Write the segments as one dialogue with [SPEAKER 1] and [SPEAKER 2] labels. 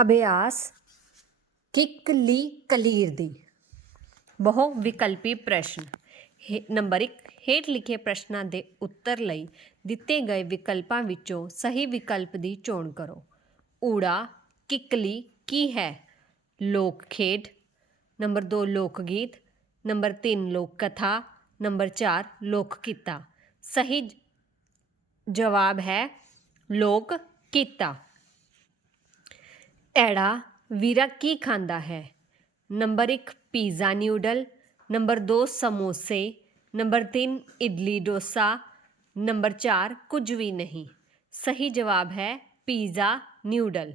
[SPEAKER 1] ਅਭਿਆਸ ਕਿੱਕਲੀ ਕਲੀਰ ਦੀ। ਬਹੁ ਵਿਕਲਪੀ ਪ੍ਰਸ਼ਨ। ਹੇ- ਨੰਬਰ 1 ਹੇਠ ਲਿਖੇ ਪ੍ਰਸ਼ਨਾਂ ਦੇ ਉੱਤਰ ਲਈ ਦਿੱਤੇ ਗਏ ਵਿਕਲਪਾਂ ਵਿੱਚੋਂ ਸਹੀ ਵਿਕਲਪ ਦੀ ਚੋਣ ਕਰੋ। ਊੜਾ ਕਿੱਕਲੀ ਕੀ ਹੈ? ਲੋਕ ਖੇਡ। ਨੰਬਰ 2 ਲੋਕ ਗੀਤ। ਨੰਬਰ 3 ਲੋਕ ਕਥਾ। ਨੰਬਰ 4 ਲੋਕ ਕਿੱਤਾ। ਸਹੀ ਜਵਾਬ ਹੈ ਲੋਕ ਕਿੱਤਾ। ਐੜਾ ਵੀਰਾ ਕੀ ਖਾਂਦਾ ਹੈ ਨੰਬਰ 1 ਪੀਜ਼ਾ ਨਿਊਡਲ ਨੰਬਰ 2 ਸਮੋਸੇ ਨੰਬਰ 3 ਇਡਲੀ ਡੋਸਾ ਨੰਬਰ 4 ਕੁਝ ਵੀ ਨਹੀਂ ਸਹੀ ਜਵਾਬ ਹੈ ਪੀਜ਼ਾ ਨਿਊਡਲ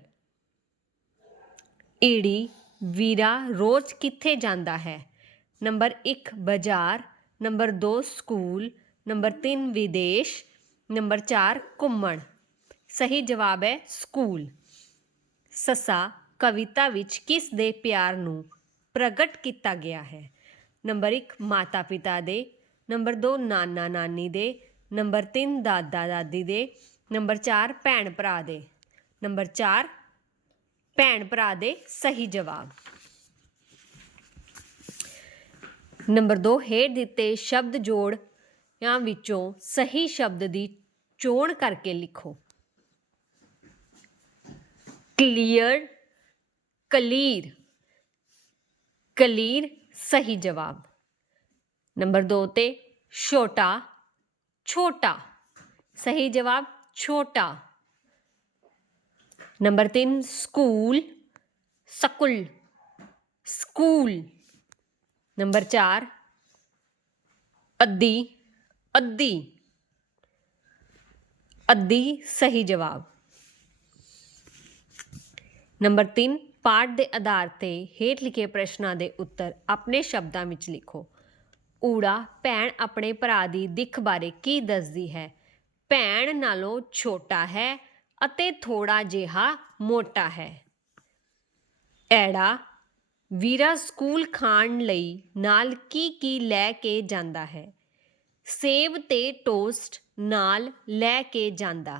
[SPEAKER 1] ਈੜੀ ਵੀਰਾ ਰੋਜ਼ ਕਿੱਥੇ ਜਾਂਦਾ ਹੈ ਨੰਬਰ 1 ਬਾਜ਼ਾਰ ਨੰਬਰ 2 ਸਕੂਲ ਨੰਬਰ 3 ਵਿਦੇਸ਼ ਨੰਬਰ 4 ਘੁੰਮਣ ਸਹੀ ਜਵਾਬ ਹੈ ਸਕੂਲ ਸੱਸਾ ਕਵਿਤਾ ਵਿੱਚ ਕਿਸ ਦੇ ਪਿਆਰ ਨੂੰ ਪ੍ਰਗਟ ਕੀਤਾ ਗਿਆ ਹੈ? ਨੰਬਰ 1 ਮਾਤਾ ਪਿਤਾ ਦੇ। ਨੰਬਰ 2 ਨਾਨਾ ਨਾਨੀ ਦੇ। ਨੰਬਰ 3 ਦਾਦਾ ਦਾਦੀ ਦੇ। ਨੰਬਰ 4 ਭੈਣ ਭਰਾ ਦੇ। ਨੰਬਰ 4 ਭੈਣ ਭਰਾ ਦੇ ਸਹੀ ਜਵਾਬ। ਨੰਬਰ 2 ਹੇਠ ਦਿੱਤੇ ਸ਼ਬਦ ਜੋੜਾਂ ਵਿੱਚੋਂ ਸਹੀ ਸ਼ਬਦ ਦੀ ਚੋਣ ਕਰਕੇ ਲਿਖੋ। ਕਲੀਅਰ ਕਲੀਰ ਕਲੀਰ ਸਹੀ ਜਵਾਬ ਨੰਬਰ 2 ਤੇ ਛੋਟਾ ਛੋਟਾ ਸਹੀ ਜਵਾਬ ਛੋਟਾ number 3 school school school number 4 ਅੱਧੀ ਅੱਧੀ ਅੱਧੀ ਸਹੀ ਜਵਾਬ ਨੰਬਰ 3 ਪਾਠ ਦੇ ਆਧਾਰ ਤੇ ਹੇਠ ਲਿਖੇ ਪ੍ਰਸ਼ਨਾਂ ਦੇ ਉੱਤਰ ਆਪਣੇ ਸ਼ਬਦਾਂ ਵਿੱਚ ਲਿਖੋ। ਊੜਾ, ਭੈਣ ਆਪਣੇ ਭਰਾ ਦੀ ਦਿੱਖ ਬਾਰੇ ਕੀ ਦੱਸਦੀ ਹੈ? ਭੈਣ ਨਾਲੋਂ ਛੋਟਾ ਹੈ ਅਤੇ ਥੋੜਾ ਜਿਹਾ ਮੋਟਾ ਹੈ। ਐੜਾ, ਵੀਰਾ ਸਕੂਲ ਖਾਣ ਲਈ ਨਾਲ ਕੀ ਕੀ ਲੈ ਕੇ ਜਾਂਦਾ ਹੈ? ਸੇਬ ਤੇ ਟੋਸਟ ਨਾਲ ਲੈ ਕੇ ਜਾਂਦਾ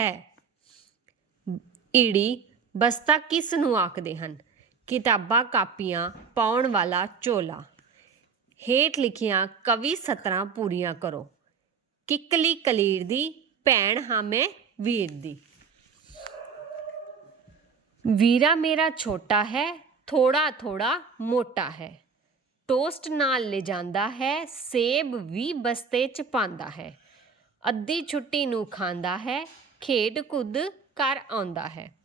[SPEAKER 1] ਹੈ। ਈੜੀ ਬਸਤਾ ਕਿਸ ਨੂੰ ਆਖਦੇ ਹਨ? ਕਿਤਾਬਾਂ, ਕਾਪੀਆਂ, ਪਾਉਣ ਵਾਲਾ ਝੋਲਾ ਹੇਠ ਲਿਖੀਆਂ ਕਵੀ ਸਤਰਾਂ ਪੂਰੀਆਂ ਕਰੋ। ਕਿੱਕਲੀ ਕਲੀਰ ਦੀ, ਭੈਣ ਹਾਂ ਮੈਂ ਵੀਰ ਦੀ। ਵੀਰਾ ਮੇਰਾ ਛੋਟਾ ਹੈ ਥੋੜਾ ਥੋੜਾ ਮੋਟਾ ਹੈ। ਟੋਸਟ ਨਾਲ ਲੈ ਜਾਂਦਾ ਹੈ, ਸੇਬ ਵੀ ਬਸਤੇ ਚ ਪਾਉਂਦਾ ਹੈ। ਅੱਧੀ ਛੁੱਟੀ ਨੂੰ ਖਾਂਦਾ ਹੈ ਖੇਡ ਕੁੱਦ ਕਰ ਆਉਂਦਾ ਹੈ।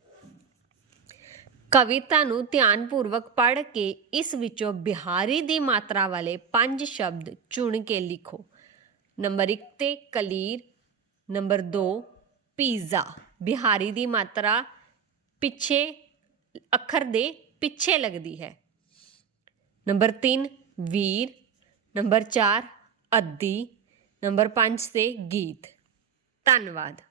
[SPEAKER 1] ਕਵਿਤਾ ਨੂੰ ਧਿਆਨਪੂਰਵਕ ਪੜ੍ਹ ਕੇ ਇਸ ਵਿੱਚੋਂ ਬਿਹਾਰੀ ਦੀ ਮਾਤਰਾ ਵਾਲੇ ਪੰਜ ਸ਼ਬਦ ਚੁਣ ਕੇ ਲਿਖੋ। ਨੰਬਰ 1 ਤੇ ਕਲੀਰ, ਨੰਬਰ 2 ਪੀਜ਼ਾ। ਬਿਹਾਰੀ ਦੀ ਮਾਤਰਾ ਪਿੱਛੇ, ਅੱਖਰ ਦੇ ਪਿੱਛੇ ਲੱਗਦੀ ਹੈ। ਨੰਬਰ 3 ਵੀਰ, ਨੰਬਰ 4 ਅੱਧੀ, ਨੰਬਰ 5 ਤੇ ਗੀਤ। ਧੰਨਵਾਦ।